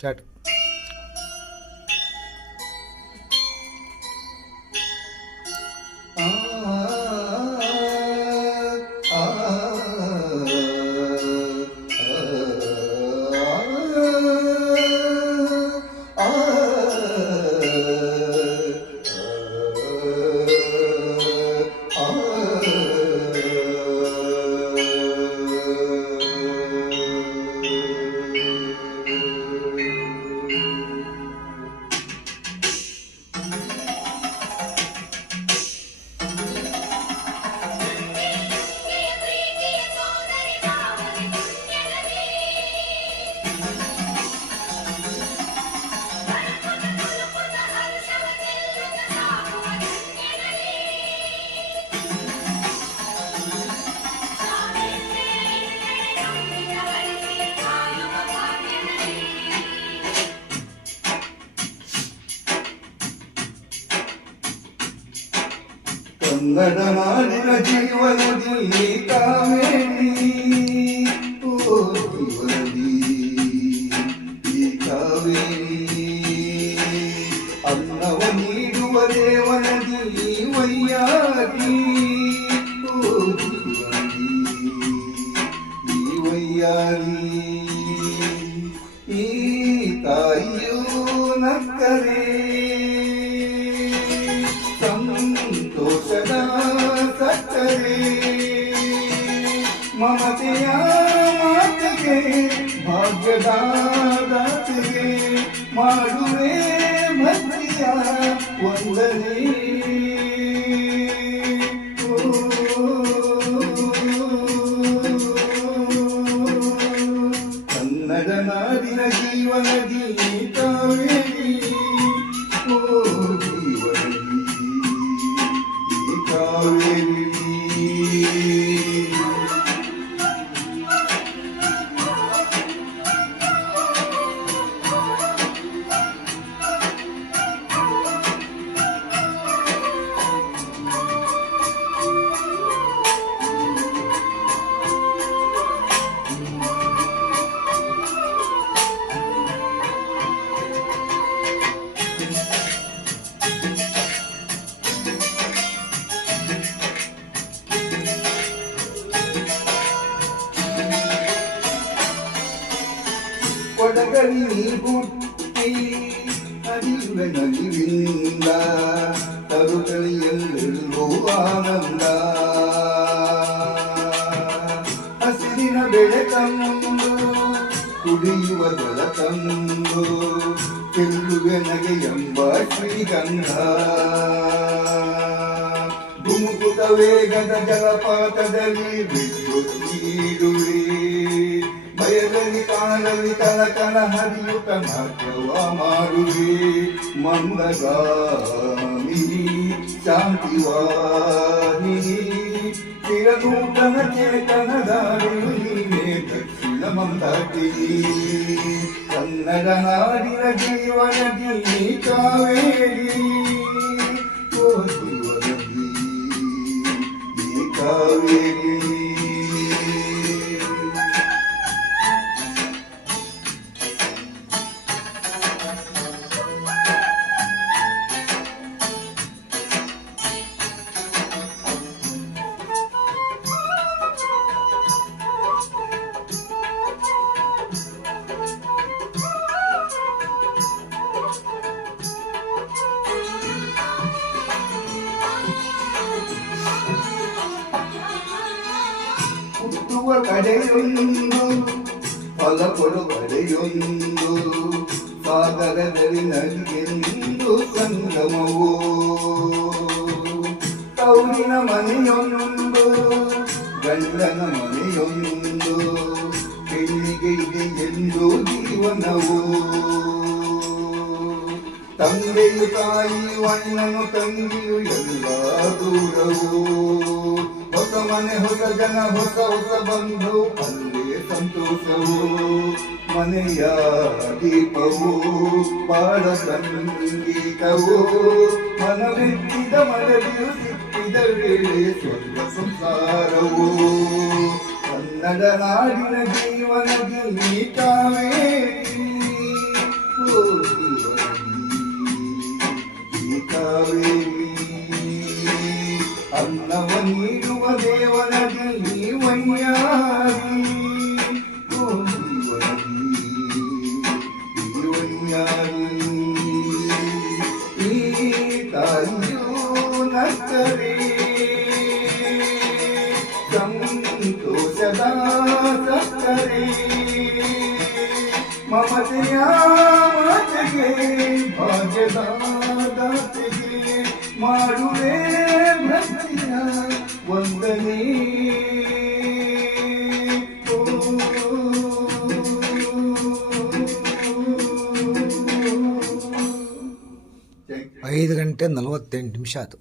Start. Kannada ನಾಡಿನ ಜೀವನದಿ ಕಾವೇರಿ, ಓ ಜೀವನದಿ ಈ ಕಾವೇರಿ, ಅನ್ನವ ನೀಡುವ ದೇವನದಿ ವೈಯಾರಿ, ಓ ಜೀವನದಿ ಈ ವೈಯಾರಿ, ಈ ತಾಯಿಯೂ ನಕ್ಕರೆ ಸಂತೋಷದ ಸಕ್ಕರೆ, ಮಮತೆಯ ಮಾತಿಗೆ ಭಾಗ್ಯದ ದಾತಿಗೆ ಮಾಡುವೆ ಭಕ್ತಿಯ ವಂದನೆ. ಕನ್ನಡ ನಾಡಿನ ಜೀವನದಿ ಕಾವೇರಿ, ಓ ಜೀವನದಿ ಈ ಕಾವೇರಿ. ಕೊಡಗಲಿ ಹುಟ್ಟಿ ಅರಿವ ನಲಿವಿಂದ ತರುಗಳಿ ಎಲ್ಲೆಲ್ಲೋ ಆನಂದ, ಹಸಿರಿನ ಬೆಳೆ ತಂದು ಕುಡಿಯುವ ಜಲ ತಂದು ಚೆಲ್ಲುವೆ ನಗೆ ಎಂಬ ಶ್ರೀಗಂಧ, ಧುಮುಕುತ ವೇಗದ ಜಲಪಾತದಲ್ಲಿ ವಿದ್ಯುತ್ ನೀಡುವೆ, ಬಯಲಲ್ಲಿ ಕಾಣಲಿ ಕನಕನ ಹರಿಯುತ ನಾಟ್ಯವ ಮಾಡುವೆ, ಮಂದಗಾಮಿನಿ ಶಾಂತಿವಾಹಿನಿ ಚಿರನೂತನ ಚೇತನದಾರಿಯು ನೀನೇ ದಕ್ಷಿಣ ಮಂದಾಕಿನಿ. ಕನ್ನಡ ನಾಡಿನ ಜೀವನದಿ ಕಾವೇರಿ, ಓ ಜೀವನದಿ ಈ ಕಾವೇರಿ. ಹುಟ್ಟುವ ಕಡೆಯೊಂದು ಫಲ ಕೊಡುವ ಕಡೆಯೊಂದು, ಸಾಗರದಲ್ಲಿ ನದಿಗೆಂದು ಸಂಗಮವು, ತೌರಿನ ಮನೆಯೊಂದು ಗಂಡನ ಮನೆಯೊಂದು, ಹೆಣ್ಣಿಗೆ ಇದೆ ಎಂದು ಜೀವನವು, ತಂದೆಯು ತಾಯಿಯು ಅಣ್ಣನು ತಂಗಿಯು ಎಲ್ಲ ದೂರವು, ಹೊಸ ಮನೆ ಹೊಸ ಜನ ಹೊಸ ಹೊಸ ಬಂಧು ಅಲ್ಲೇ ಸಂತೋಷವು, ಮನೆಯ ದೀಪವು ಬಾಳ ಸಂಗೀತವು, ಮನವೆತ್ತಿದ ಮನವಿಯು ಸಿಕ್ಕಿದ ವೇಳೆ ಸ್ವರ್ಗ ಸಂಸಾರವು. ಕನ್ನಡ ನಾಡಿನ ಜೀವನದಿ ಕಾವೇರಿ, ಜನನಿ. ಐದು ಗಂಟೆ 48 ನಿಮಿಷ ಆಯಿತು.